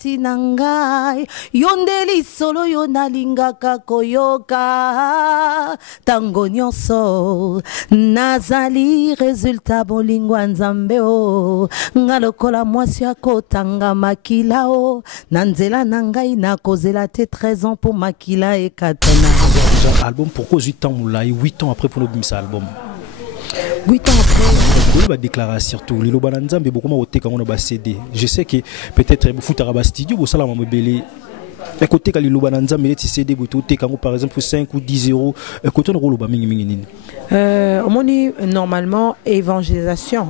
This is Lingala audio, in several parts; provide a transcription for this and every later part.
kati na ngai yonde lisolo yo nalingaka koyoka tango nyonso nazali resultat bolingo ya nzambe o nga lokola mwasi akotanga makila o na nzela na ngai nakozela te 13 ans pour makila ekatana. Album pourquoi 8 ans moulai 8 ans après pour nous bimisa album 8 ans après il va déclarer surtout les lobananza mais beaucoup moins au quand on a CD. Je sais que peut-être vous taraba studio vous salama mobile à côté quand les lobananza mais les CD vous tout quand par exemple 5 ou 10 euros côté on roule ba mingi mingi nini on dit normalement évangélisation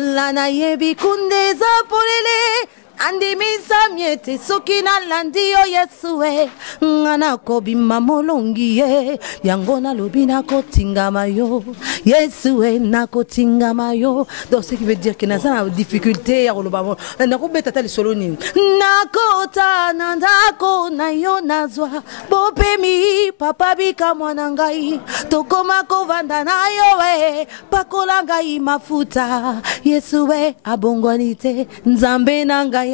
la na yebi kundeza polele andi misamiete sokina landio Yesue ngana kobima molongie yango na lobina kotinga mayo Yesue na kotinga mayo donc ce qui veut dire que na ça difficulté ya kolobamo na ko betata lisolo nini nakota nandako na yo nazwa bopemi papa bika mwana ngai tokoma kovanda na yo we pakola ngai mafuta Yesue abongwanite nzambe na ngai.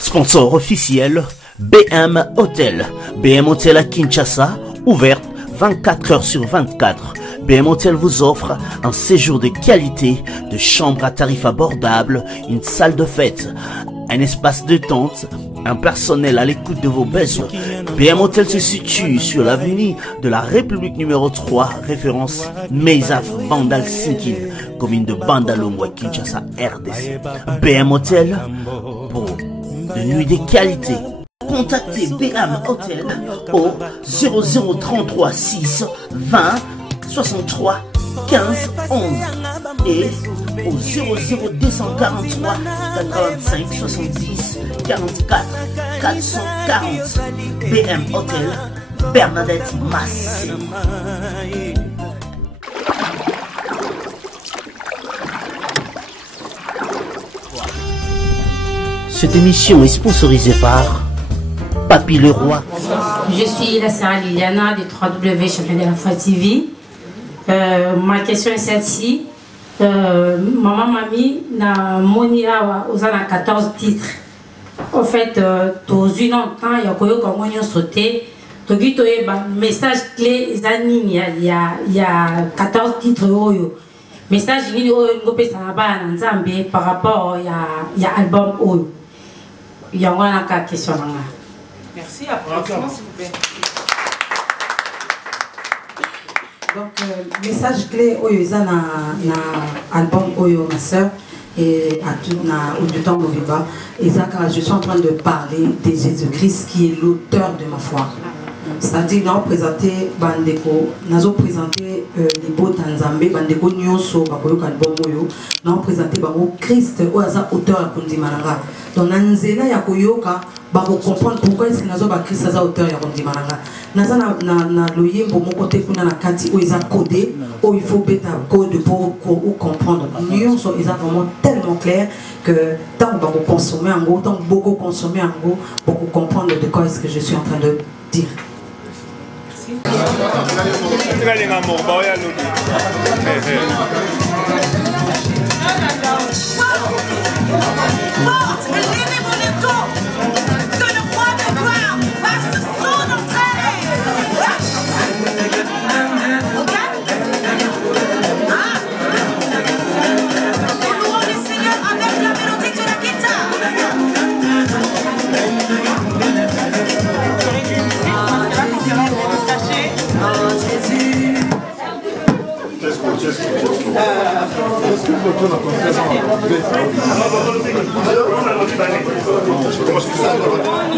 Sponsor officiel BM Hotel. BM Hotel à Kinshasa, ouverte 24 heures sur 24. BM Hotel vous offre un séjour de qualité, de chambres à tarifs abordables, une salle de fête, un espace de tente, un personnel à l'écoute de vos besoins. BM Hotel se situe sur l'avenue de la République numéro 3, référence Meizaf Bandal Sinkin, commune de Bandalongwa, Kinshasa, RDC. BM Hotel pour de nuits de qualité. Contactez BM Hotel au 0033 6 20 63 15 11 et au 00243 85 70 44 440. BM Hotel, Bernadette Massé. Cette émission est sponsorisée par Papy Leroy. Je suis la sœur Liliana de 3W Champion de la Foi TV. Ma question est celle-ci. Maman Mami na Monia aux 14 titres. En fait, tous une longtemps, il y a quoi qu'on a sauté. Donc, il y a un message clé. Il y a 14 titres. Message il y a par rapport il y a album. Il y a une question. Merci. Applaudissements, s'il vous plaît. Donc, message clé, il y a un album, ma soeur. Et à tout du temps et ça, je suis en train de parler de Jésus-Christ qui est l'auteur de ma foi. C'est-à-dire nous présenter bandeko, nous présenter les beaux Tanzambé, bandeko nyonso bakoyo album oyo, nous présenter bango Christ oyaza auteur ya kondimananga. Donc nanzela ya koyoka bako comprendre pourquoi est-ce que nazo ba Christ aza auteur ya kondimananga. Naza na loyembo mon côté kuna na kati oyaza codé, o il faut beta code pour comprendre. Nyonso eza vraiment tellement clair que tant bako consommer en gros, tant beaucoup consommer en gros, beaucoup comprendre de quoi est-ce que je suis en train de dire.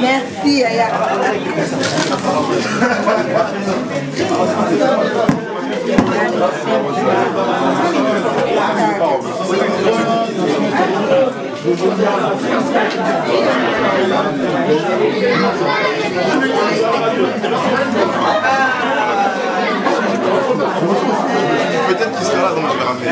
Merci, Aya. Peut-être qu'il sera là, donc je vais ramener.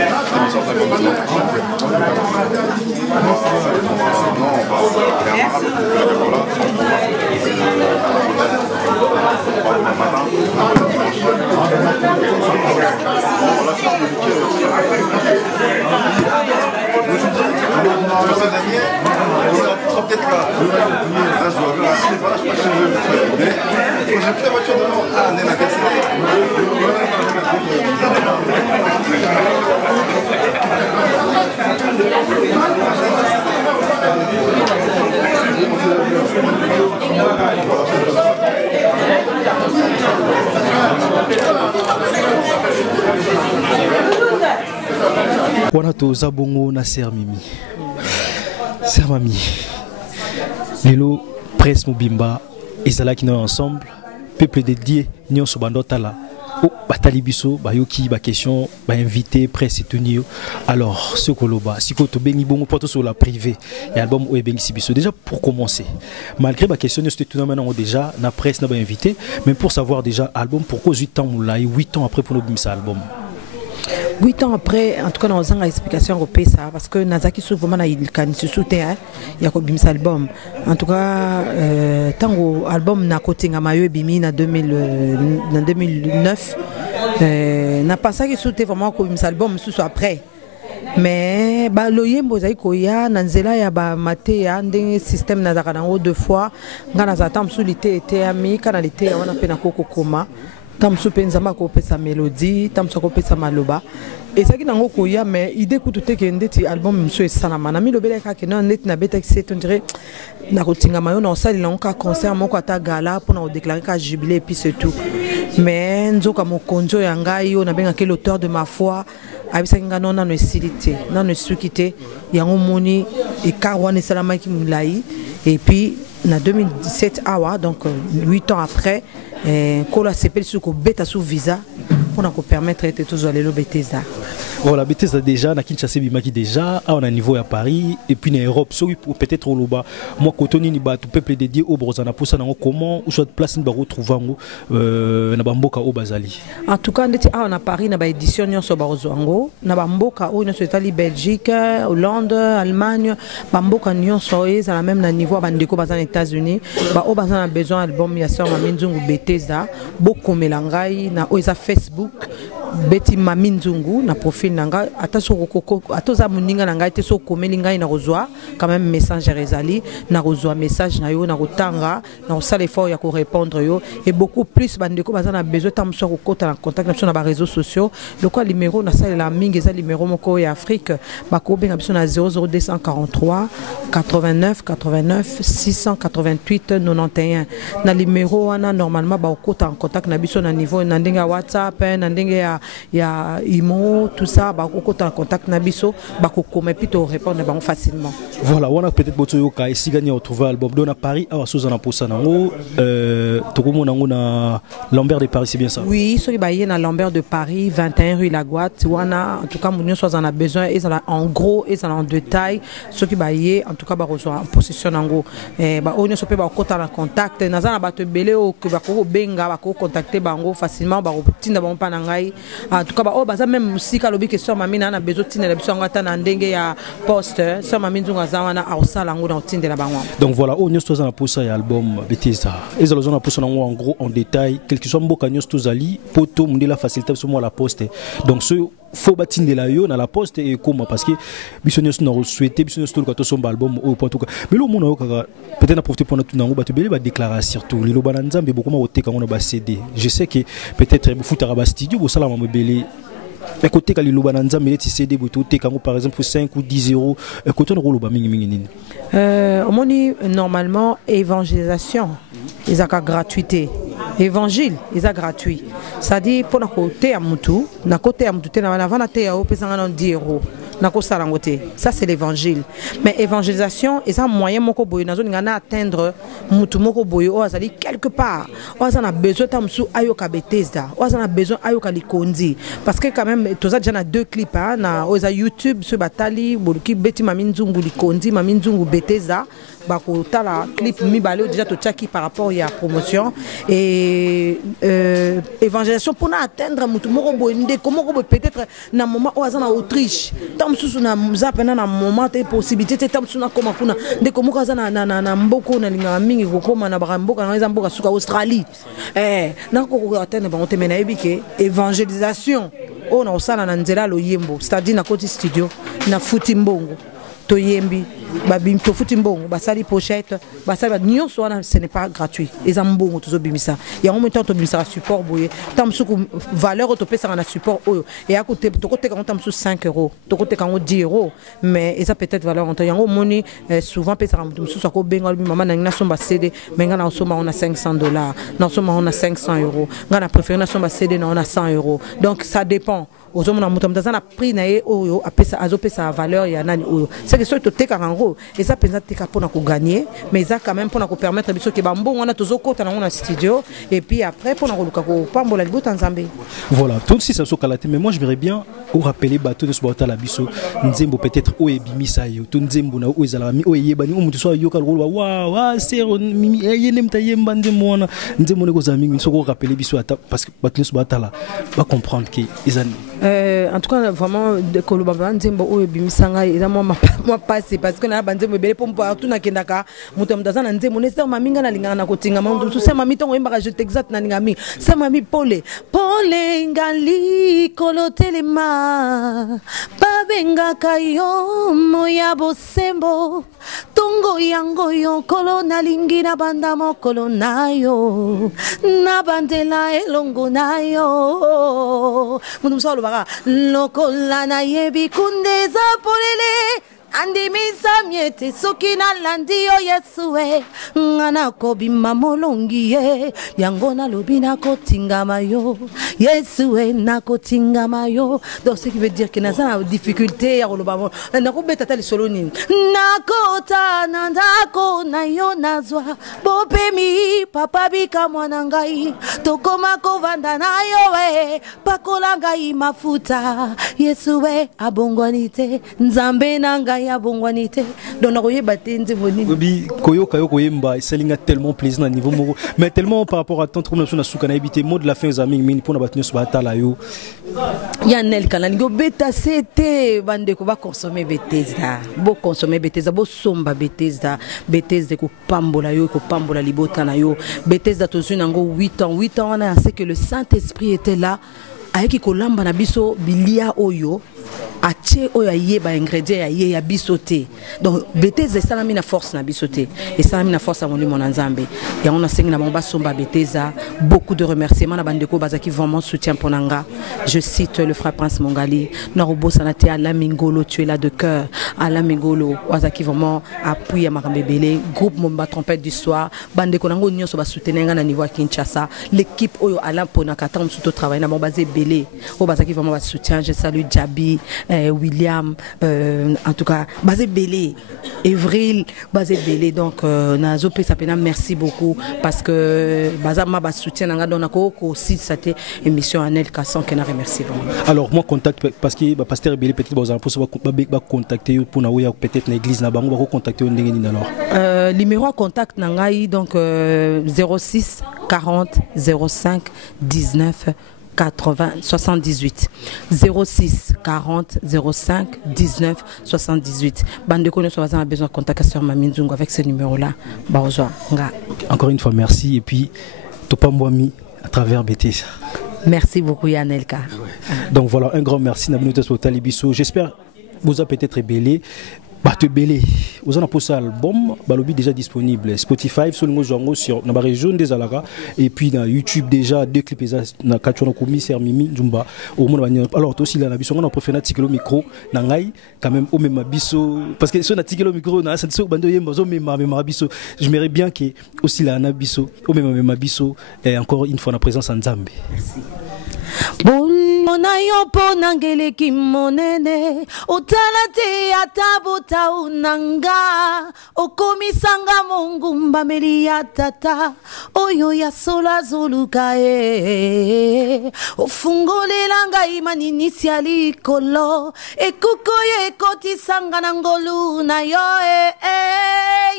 ça dernier, on sera peut-être là. Là, je dois voir. Si voilà, je crois que je vais le faire. Mais quand j'ai pris la voiture devant, ah, on est là, wana toza bongo na ser mimi ser mami lelo presse mobimba ezalaki na ensemble peuple dédié nyonso bandotala o batali biso bayoki ba question ba invité presse tenir alors ce koloba siko to bengi bongo poto sur la privée et album o bengi biso déjà pour commencer malgré ba question c'était tout maintenant déjà na presse na ba invité mais pour savoir déjà album pourquoi 8 ans moulai 8 ans après pour nous bimisa album 8 ans après, en tout cas, nous avons une explication européenne parce que nous avons souvent il soutien il y a un album. En tout cas, tant que l'album n'a côté Ngamayo bimi en 2009, n'a pas ça qui soutient vraiment que l'album soit après. Mais le yembo zaikoya nanzela ya ba mate ya ndenge système na zakanango deux fois ngana zatam sulité était ami kana lité wana pena koko koma tamsu penzama ko pesa mélodie tamsu ko pesa maloba et ça qui nango koya mais idée ku tout ke ndeti album mso esana mana mi lobela ka ke non net na beta c'est on dirait na kotinga mayo na sali na ka concert moko ata gala pour na déclarer ka jubilé et puis c'est tout mais nzoka mokonjo ya ngai on a bien que l'auteur de ma foi abisa nga non na esilité non esukité yango moni et karwane salama ki mulai et puis en 2017 awa donc 8 ans après kola sepel suko beta sous visa pour nous permettre de tous aller au Bethesda. Voilà, Bethesda déjà, na Kinshasa bimaki déjà, on a niveau à Paris et puis en Europe, peut-être au Loba. Moi, quand on y va, tout peuple dédié au Brozana pour ça, comment ou soit place nous retrouver na bamboka au Bazali. En tout cas, on a Paris na ba édition nyo so Barozango, na bamboka au nyo Italie, Belgique, Hollande, Allemagne, bamboka nyo so est à la même niveau bandeko bazan États-Unis, ba au bazan a besoin album ya sœur Maminzungu Bethesda, beaucoup melangai na oza Facebook. Beti Maminzungu na profil nanga ataso kokoko atoza muninga nanga ite so komeli ngai na rozwa quand même message rezali na rozwa message na yo na rotanga na osala effort ya ko répondre yo et beaucoup plus bandeko bazana besoin tamso ko kota na contact na ba réseaux sociaux le quoi numéro na sala la mingi za numéro moko ya Afrique ba ko benga biso na 00243 89 89 688 91 na numéro wana normalement ba kota en contact na biso na niveau na ndenge WhatsApp na ndenge ya imo tout ça ba ko en contact na biso ba ko comme plutôt répondre ba facilement. Voilà, on a peut-être boto yo ka ici gagner retrouver album dans Paris à Sosa na posa nango to ko mona na Lambert de Paris, c'est bien ça? Oui, so ba yé na Lambert de Paris 21 rue Laguate wana en tout cas mon soit en a besoin et ça en gros et ça en détail ce qui ba yé en tout cas ba reçoit en possession nango ba on so pe ba ko en contact na za na ba te belé o que ba ko benga ba ko contacter bango facilement ba tinda ba pa na ngai en tout cas ba o baza même musika lobi que sœur Mamina na besoin tinda biso ngata na ndenge ya poste sœur Maminzunga za wana a osala ngo na tinda la bango. Donc voilà, on nyos na posa ya album Bethesda et zalo na posa nango en gros en détail quelque soit mboka nyos tozali poto mundela facilité sur moi la poste donc ce faut batinde la yo na la poste et comment parce que biso nyos na souhaiter biso nyos to ka to son album au point tout cas mais le monde peut-être na profiter pour notre nango batu bele ba déclarer surtout lilo bananzambe beaucoup ma oteka ngona ba CD je sais que peut-être bufutara ba studio bo sala ma mobele mais côté quand les lobananza mais les CD bototé quand par exemple 5 ou 10 euros côté on roule ba mingi mingi on dit normalement évangélisation ils ont gratuité évangile ils ont gratuit ça dit pour na côté à mutu na côté à mutu na vana te ya opesa na 10 euros na ko salangote ça c'est l'évangile mais évangélisation ils ont moyen moko boyo na zone ngana atteindre mutu moko boyo o azali quelque part o azana besoin tamsu ayoka Bethesda o azana besoin ayoka likondi parce que quand même toza déjà na deux clips hein, na oza YouTube sur batali boluki beti Maminzungu likondi Maminzungu Bethesda bako tala clip mi balé déjà to tchaki par rapport à promotion et évangélisation pour na atteindre mutu moko boyo ndé comment peut-être na moment o azana Autriche tamsusu na mzapena na moment te possibilité tamsusu na koma kuna ndé comment azana na mboko na linga mingi kokoma na baramboka na mboka suka Australie na ko atteindre bango te mena ebike évangélisation on a osala na nzela lo yembo c'est-à-dire na côté studio na futi mbongo toyembi babim tofuti mbongo basali pochette basali nyonso wana ce n'est pas gratuit eza mbongo tozobimisa ya en même temps tobimisa support boye tamsuku valeur topesa na support oyo et akote tokoteka on tamsu 5 €, tokoteka on 10 €, mais eza peut-être valeur en temps yango moni souvent pesa musu sako benga maman na somba CD mais ngana somba on a $500, na somba on a 500 €, ngana préféré na somba CD na on a 100 €, donc ça dépend. Aux hommes na prix na ye oyo apesa azopesa valeur ya nani oyo c'est que soit to teka rango et ça penza teka pona ko gagner mais ça quand même pona ko permettre biso ke bambongo na tozokota na na studio et puis après pona ko luka ko pambola libota nzambe. Voilà, tout si ça so kalaté mais moi je voudrais bien au rappeler bateau de ce la biso nzembo peut-être o ebimisa yo to nzembo na o ezala mi o yebani o mutu so yoka lo wa sero mimi yene mta yemba nzembo wana nzembo ne ko zami so ko rappeler biso ata parce que bateau so batala va comprendre que izani en tout cas vraiment de kolobamba nzembo o ebimisanga eza moi passe parce que na banzembo bele pompo tout na kendaka mutu mtazana nzembo ne sema minga na lingana na kotinga mandu tout sema mitongo yemba je t'exacte na linga mi sema mi pole ngali kolotelema babenga kayo moya bosembo tongo yango yo kolona lingina banda mokolo nayo na bandela elongo nayo mundu msolo baka lokola na yebi kundeza polele andi misamiete soki nalandi yo Yesue ngana kobima molongi ye yango nalobi nakotingama yo Yesue nakotingama yo. Donc ce qui veut dire que naza na difficulté ya koloba nakobeta tali solo nini nakota nandako na yo nazwa bopemi papa bika mwana ngai tokoma kovanda na yo we pakola ngai mafuta Yesue abongwanite nzambe na ngai abongwanite donc nakoyeba te nzembo nini obi koyoka yo koyemba selinga tellement plaisir na niveau moko mais tellement par rapport à tant trop na suka na ebité mot de la fin zami mini pona batnyo so batala yo ya nel kana ngo beta c'était bande ko ba consommer beteza bo consommer beteza bo somba beteza ko pambola yo ko pambola libota na yo beteza tozuna ngo 8 ans on a c'est que le Saint-Esprit était là ayeki kolamba na biso bilia oyo atie oyo yeba ingrédients ya biso te donc beteza salami na force na biso te et salami na force à mon nzambe et on a sengi na mba somba beteza beaucoup de remerciements na bandeko bazaki vraiment soutien pour nanga. Je cite le frère Prince Mongali Narobo Sanate à la Mingolo, tu es là de cœur à la Mingolo wazaki vraiment appui à Marambebele groupe Momba trompette du soir bandeko nango nyonso ba soutenir na niveau à Kinshasa l'équipe oyo ala pona kata msuto travail na Momba Zebele o bazaki vraiment ba soutien. Je salue Jabi William en tout cas Bazé Belé Evril Bazé Belé donc nazo pe sapena merci beaucoup parce que bazama ba soutien nga donako ko aussi cette émission Anel Kasson que na remercie vraiment. Alors moi contact parce que pasteur Belé peut-être bazan pour ba contacter pour na oya peut-être na église na bango ba contacter ndenge ni alors numéro contact na ngai donc 06 40 05 19 80 78 06 40 05 19 78. Bande ko nous avons besoin de contact sur Mami Nzungu avec ce numéro là. Encore une fois merci et puis Topamboami à travers BT. Merci beaucoup Yanelka. Donc voilà un grand merci na minute sur Talibiso. J'espère vous a peut-être belé. Bateau Belé, vous en avez posé album, balobi déjà disponible. Spotify, sur la région des Alara, et puis dans YouTube déjà deux clips na Kachona commissaire Mimi Jumba. Au monde alors aussi là, on a préféré tirer le micro, nangai quand même au même abisso parce que si on a tiré le micro, na cette so bando yemba zo même abisso. J'aimerais bien que aussi là na abisso, au même abisso et encore une fois la présence en Zambie. Merci. Mona yo pona ngeleki monene otalate atabota unanga okomisanga mongumba melia tata oyo ya sola zoluka ofungolela ngai maninisi ya likolo ekuko ye ekotisanga na ngolu na yo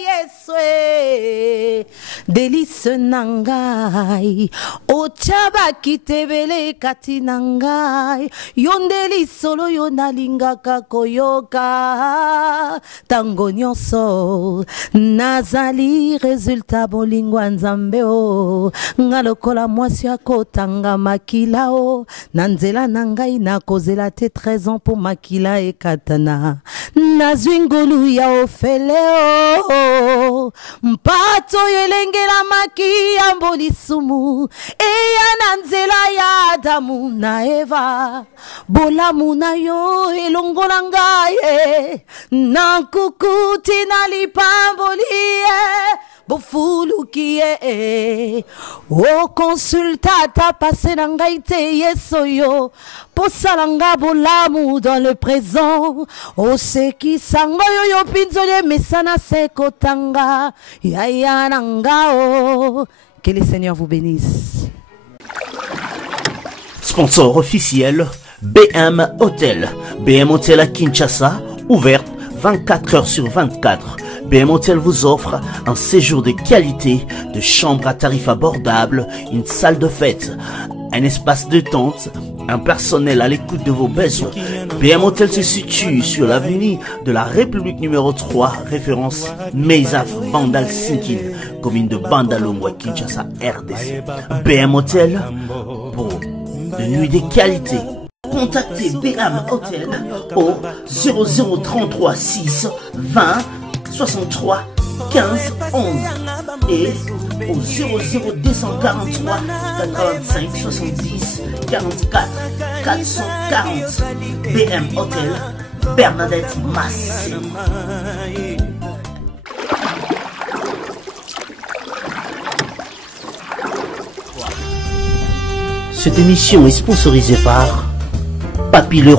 Yesue délice nangai ochaba kitebele kati nangai yondeli solo yo nalingaka koyoka tango nyonso nazali resultat bolingwa nzambe o ngalokola mwasi akotanga makila o nanzela nangai nakozela te 13 ans pour makila ekatana nazwi ngolu ya ofele o mpato yelengela maki ya mbolisumu eya nanzela ya Adamu na Eva bolamu na yo elongola ngaye nankukuti nalipambolie bofulukie o consultata passe na ngai te yesoyo posalanga bolamu dans le présent o seki sango yo pinzole mesana sekotanga yaya nangao. Que les seigneurs vous bénissent. Sponsor officiel BM Hotel. BM Hotel à Kinshasa, ouverte 24 heures sur 24. BM Hotel vous offre un séjour de qualité, de chambres à tarif abordable, une salle de fête, un espace de tente, un personnel à l'écoute de vos besoins. BM Hotel se situe sur l'avenue de la République numéro 3, référence Meizaf Bandal Sinkin, commune de Bandalongwa, Kinshasa, RDC. BM Hotel pour de nuits de qualité. Contactez BM Hotel au 0033 6 20 63 15 11 et au 00243 85 70 44 440. BM Hotel, Bernadette Massé. Cette émission est sponsorisée par Papy Leroy.